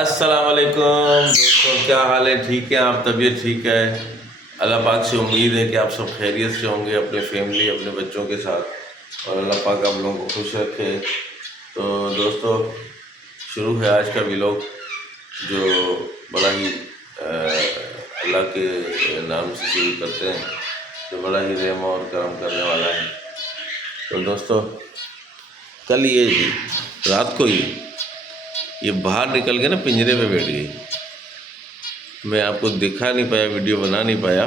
السلام علیکم دوستوں، کیا حال ہے؟ ٹھیک ہے آپ؟ طبیعت ٹھیک ہے؟ اللہ پاک سے امید ہے کہ آپ سب خیریت سے ہوں گے اپنے فیملی اپنے بچوں کے ساتھ، اور اللہ پاک آپ لوگوں کو خوش رکھے۔ تو دوستو، شروع ہے آج کا ولاگ، جو بڑا ہی اللہ کے نام سے شروع کرتے ہیں، جو بڑا ہی رحم اور کرم کرنے والا ہے۔ تو دوستو، کل یہ رات کو ہی یہ باہر نکل کے نا پنجرے میں بیٹھ گئی۔ میں آپ کو دکھا نہیں پایا، ویڈیو بنا نہیں پایا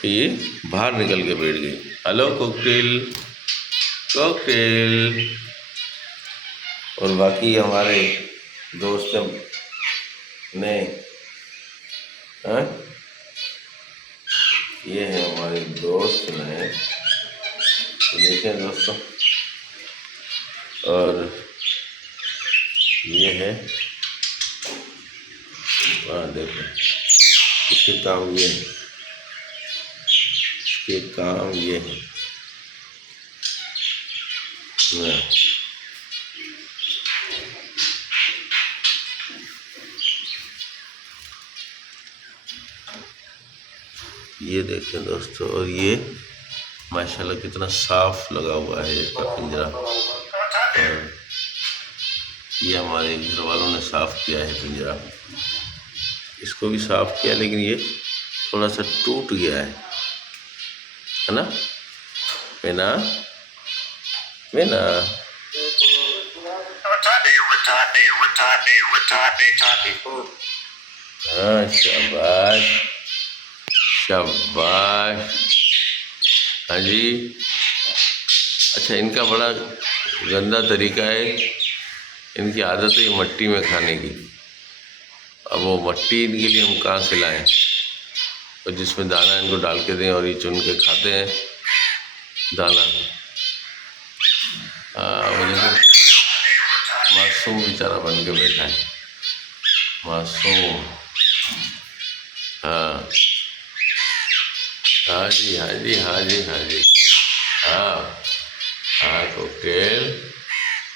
کہ یہ باہر نکل کے بیٹھ گئی۔ Hello cocktail, cocktail. اور باقی ہمارے دوست نے یہ ہے ہمارے دوست نے، دیکھیں دوستوں، اور یہ ہے دیکھیں، اس کے کام یہ ہے، اس کے کام یہ ہے۔ یہ دیکھیں دوستو، اور یہ ماشاءاللہ کتنا صاف لگا ہوا ہے اس کا پنجرا، اور یہ ہمارے گھر والوں نے صاف کیا ہے پنجرا، اس کو بھی صاف کیا، لیکن یہ تھوڑا سا ٹوٹ گیا ہے نا مینا؟ مینا ہاں، شاباش شاباش۔ ہاں جی، اچھا، ان کا بڑا گندا طریقہ ہے، ان کی عادت ہے مٹی میں کھانے کی۔ اب وہ مٹی ان کے لیے ہم کہاں سے لائیں، اور جس میں دانہ ان کو ڈال کے دیں اور یہ چن کے کھاتے ہیں دانہ۔ وہ معصوم بیچارہ بن کے بیٹھا ہے، معصوم۔ ہاں ہاں جی، ہاں جی، ہاں جی، ہاں جی، ہاں ہاں، کوکٹیل،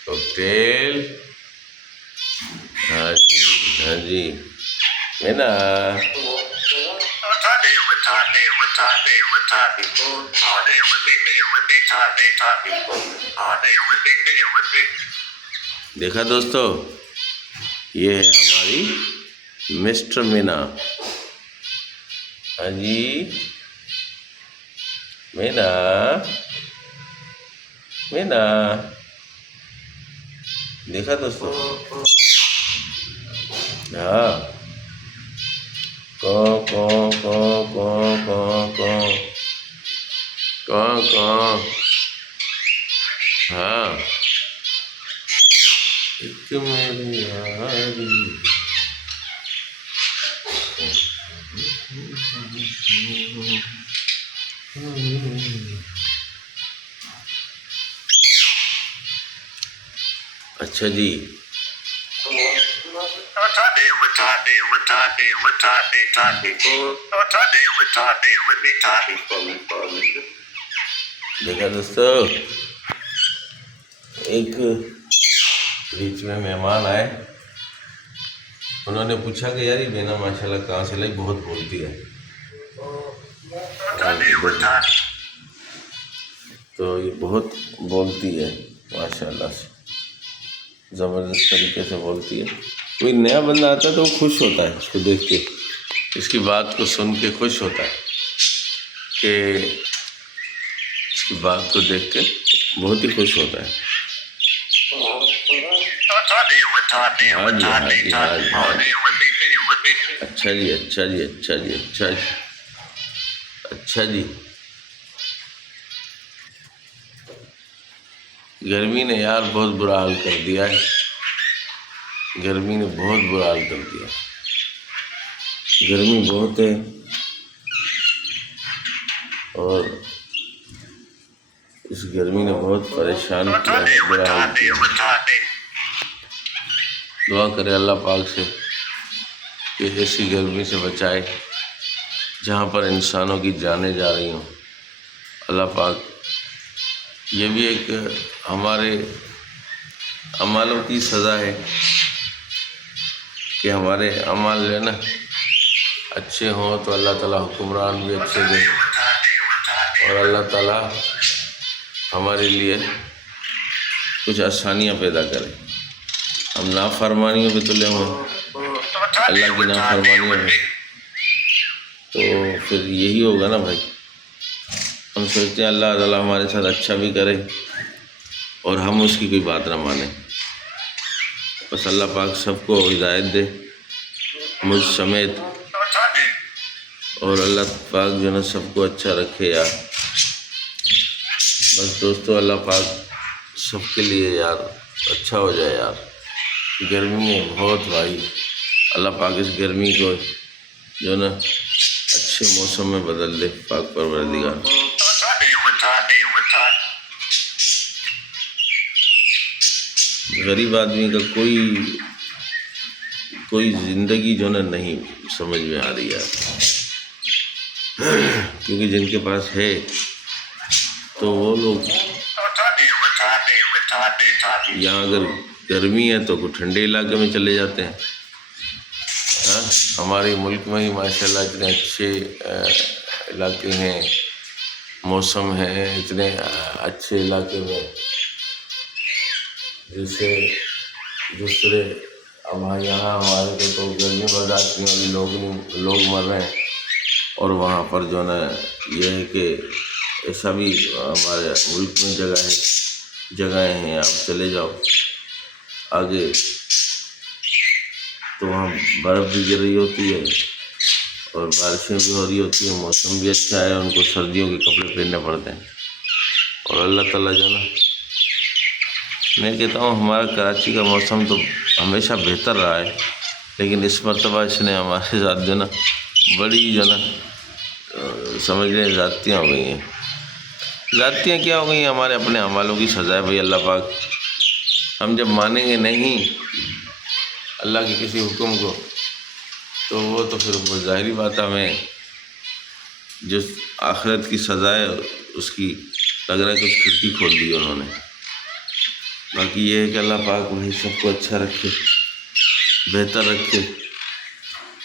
کوکٹیل، ہاں جی، ہاں جی، مینا۔ دیکھا دوستو، یہ ہے ہماری مسٹر مینا۔ ہاں جی، مینا، مینا، دیکھا دوستو؟ ہاں، کوں کوں کوں کوں کوں کوں کوں کوں، ہاں، ایک میری یاری۔ اچھا جی، دیکھا دوستو، ایک بیچ میں مہمان آئے، انہوں نے پوچھا کہ یار یہ مینا ماشاءاللہ کہاں سے لائی، بہت بولتی ہے۔ تو یہ بہت بولتی ہے ماشاءاللہ سے، زبردست طریقے سے بولتی ہے۔ کوئی نیا بندہ آتا ہے تو وہ خوش ہوتا ہے اس کو دیکھ کے، اس کی بات کو سن کے خوش ہوتا ہے، کہ اس کی بات کو دیکھ کے بہت ہی خوش ہوتا ہے۔ ہاں جی، ہاں جی، ہاں جی، ہاں جی، اچھا جی، اچھا جی، اچھا جی، اچھا جی، اچھا جی۔ گرمی نے یار بہت برا حال کر دیا ہے، گرمی نے بہت برا حال کر دیا، گرمی بہت ہے، اور اس گرمی نے بہت پریشان کیا ہے، برا حال کیا ہے۔ دعا کرے اللہ پاک سے کہ ایسی گرمی سے بچائے جہاں پر انسانوں کی جانیں جا رہی ہوں۔ اللہ پاک، یہ بھی ایک ہمارے اعمالوں کی سزا ہے کہ ہمارے اعمال جو ہے نا اچھے ہوں تو اللہ تعالیٰ حکمران بھی اچھے دے، اور اللہ تعالیٰ ہمارے لیے کچھ آسانیاں پیدا کرے۔ ہم نافرمانیوں پہ تلے ہوئے، اللہ کی نافرمانیوں میں، تو پھر یہی ہوگا نا بھائی۔ ہم سوچتے ہیں اللہ تعالیٰ ہمارے ساتھ اچھا بھی کرے اور ہم اس کی کوئی بات نہ مانیں۔ بس اللہ پاک سب کو ہدایت دے، مجھ سمیت، اور اللہ پاک جو ہے نا سب کو اچھا رکھے یار۔ بس دوستو اللہ پاک سب کے لیے یار اچھا ہو جائے یار۔ گرمی ہے بہت بھائی، اللہ پاک اس گرمی کو جو ہے نا اچھے موسم میں بدل دے، پاک پروردگار۔ غریب آدمی کا کوئی زندگی جو نا نہیں سمجھ میں آ رہی ہے، کیونکہ جن کے پاس ہے تو وہ لوگ یہاں اگر گرمی ہے تو کوئی ٹھنڈے علاقے میں چلے جاتے ہیں۔ ہمارے ملک میں ہی ماشاءاللہ اتنے اچھے علاقے ہیں، موسم ہے اتنے اچھے علاقے میں، جیسے دوسرے یہاں ہمارے کو تو گرمی برداشت نہیں ہو رہی، لوگ مر رہے ہیں، اور وہاں پر جو نا یہ ہے کہ ایسا بھی ہمارے ملک میں جگہیں ہیں، آپ چلے جاؤ آگے تو وہاں برف بھی گر رہی ہوتی ہے اور بارشیں بھی ہو رہی ہوتی ہیں، موسم بھی اچھا ہے، ان کو سردیوں کے کپڑے پہننے پڑتے ہیں۔ اور اللہ تعالیٰ جو نا، میں کہتا ہوں ہمارا کراچی کا موسم تو ہمیشہ بہتر رہا ہے، لیکن اس مرتبہ اس نے ہمارے ساتھ جو نا بڑی جو نا سمجھ لیں زیادتیاں ہو گئی ہیں۔ زیادتیاں کیا ہو گئی ہیں؟ ہمارے اپنے اعمالوں کی سزا ہے بھائی۔ اللہ پاک ہم جب مانیں گے نہیں اللہ کے کسی حکم کو تو وہ تو پھر وہ ظاہری بات ہے، ہمیں جو آخرت کی سزا ہے اس کی لگ رہا ہے کچھ کھڑکی کھول دی انہوں نے۔ باقی یہ ہے کہ اللہ پاک وہی سب کو اچھا رکھے، بہتر رکھے۔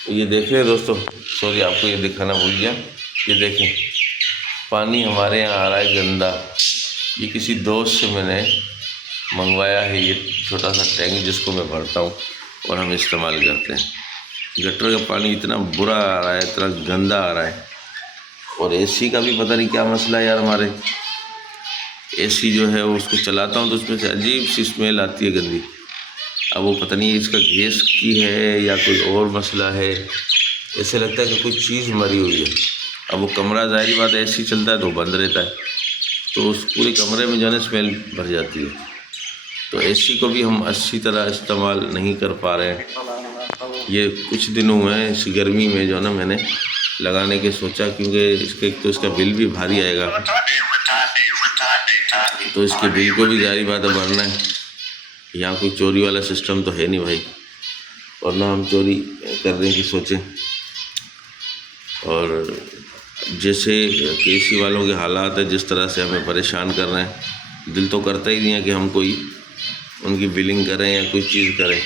یہ دیکھیں دوستو، سوری آپ کو یہ دکھانا بھول گیا، یہ دیکھیں پانی ہمارے یہاں آ رہا ہے گندا۔ یہ کسی دوست سے میں نے منگوایا ہے یہ چھوٹا سا ٹینک جس کو میں بھرتا ہوں اور ہم استعمال کرتے ہیں۔ گٹر کا پانی اتنا برا آ رہا ہے، اتنا گندا آ رہا ہے، اور اے سی کا بھی پتہ نہیں کیا مسئلہ ہے یار۔ ہمارے اے سی جو ہے وہ اس کو چلاتا ہوں تو اس میں سے عجیب سی اسمیل آتی ہے گندی۔ اب وہ پتہ نہیں اس کا گیس کی ہے یا کوئی اور مسئلہ ہے، ایسے لگتا ہے کہ کوئی چیز مری ہوئی ہے۔ اب وہ کمرہ ظاہری بات ہے اے سی چلتا ہے تو بند رہتا ہے، تو اس پورے کمرے میں جو ہے نا اسمیل بھر جاتی ہے۔ تو اے سی کو بھی ہم اچھی طرح استعمال نہیں کر پا رہے ہیں۔ یہ کچھ دنوں میں اس گرمی میں جو ہے نا میں نے لگانے کے سوچا، کیونکہ ایک تو اس کا بل بھی بھاری آئے گا، تو اس کے بل کو بھی ظاہری بات ہے بھرنا ہے۔ یہاں کوئی چوری والا سسٹم تو ہے نہیں بھائی، ورنہ ہم چوری کرنے کی سوچیں۔ اور جیسے کہ اے سی والوں کے حالات ہے جس طرح سے ہمیں پریشان کر رہے ہیں، دل تو کرتا ہی نہیں ہے کہ ہم کوئی ان کی بلنگ کریں یا کوئی چیز کریں،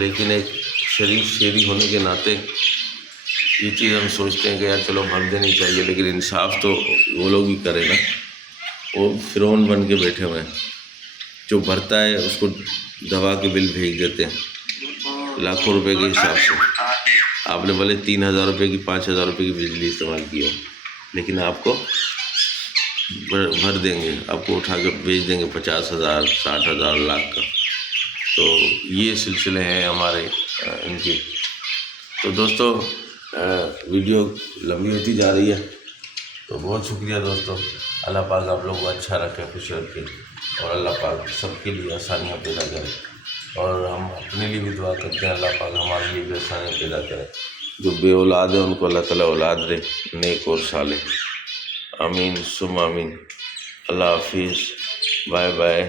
لیکن ایک شریف شہری ہونے کے ناطے یہ چیز ہم سوچتے ہیں کہ یار چلو بھر دینی چاہیے، لیکن انصاف تو وہ لوگ ہی کریں نا۔ وہ فرعون بن کے بیٹھے ہوئے ہیں، جو بھرتا ہے اس کو دوا کے بل بھیج دیتے ہیں لاکھوں روپے کے حساب سے۔ آپ نے بھلے 3,000 روپے کی 5,000 روپے کی بجلی استعمال کی ہو، لیکن آپ کو بھر دیں گے، آپ کو اٹھا کے بھیج دیں گے 50,000 60,000 لاکھ کا۔ تو یہ سلسلے ہیں ہمارے ان کے۔ تو دوستو ویڈیو لمبی ہوتی جا رہی ہے، تو بہت شکریہ دوستو۔ اللہ پاک آپ لوگوں کو اچھا رکھے، خوش رکھے، اور اللہ پاک سب کے لیے آسانیاں پیدا کرے، اور ہم اپنے لیے بھی دعا کرتے ہیں اللہ پاک ہمارے لیے بھی آسانیاں پیدا کرے۔ جو بے اولاد ہیں ان کو اللہ تعالیٰ اولاد دے، نیک اور صالح۔ آمین ثم آمین۔ اللہ حافظ، بائے بائے۔